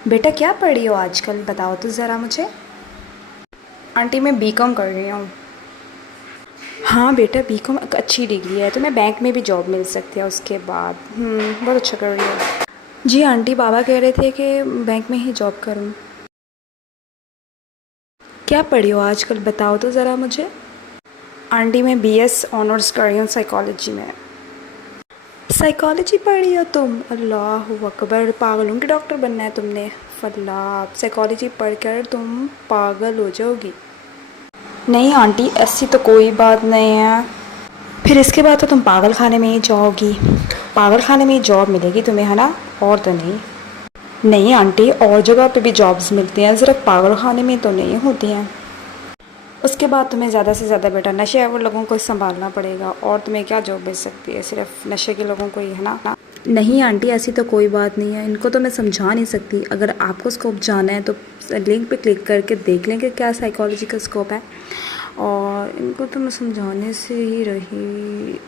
बेटा क्या पढ़ रही हो आजकल, बताओ तो ज़रा मुझे। आंटी मैं बीकॉम कर रही हूँ। हाँ बेटा, बीकॉम एक अच्छी डिग्री है, तुम्हें बैंक में भी जॉब मिल सकती है उसके बाद। बहुत अच्छा कर रही हो। जी आंटी, बाबा कह रहे थे कि बैंक में ही जॉब करूँ। क्या पढ़ी हो आजकल, बताओ तो ज़रा मुझे। आंटी मैं बीएस ऑनर्स कर रही हूँ साइकोलॉजी में। साइकोलॉजी पढ़ रही हो तुम? अल्लाह अकबर, पागलों के डॉक्टर बनना है तुमने। फल्लाह, साइकोलॉजी पढ़कर तुम पागल हो जाओगी। नहीं आंटी, ऐसी तो कोई बात नहीं है। फिर इसके बाद तो तुम पागल खाने में ही जाओगी। पागल खाने में ही जॉब मिलेगी तुम्हें, है ना? और तो नहीं। नहीं आंटी, और जगह पे भी जॉब्स मिलती हैं, सिर्फ पागल खाने में तो नहीं होती हैं। उसके बाद तुम्हें ज़्यादा से ज़्यादा बेटा नशे और लोगों को संभालना पड़ेगा, और तुम्हें क्या जॉब मिल सकती है, सिर्फ नशे के लोगों को ही, है ना? नहीं आंटी, ऐसी तो कोई बात नहीं है, इनको तो मैं समझा नहीं सकती। अगर आपको स्कोप जाना है तो लिंक पे क्लिक करके देख लें कि क्या साइकोलॉजी का स्कोप है, और इनको तो मैं समझाने से ही रही।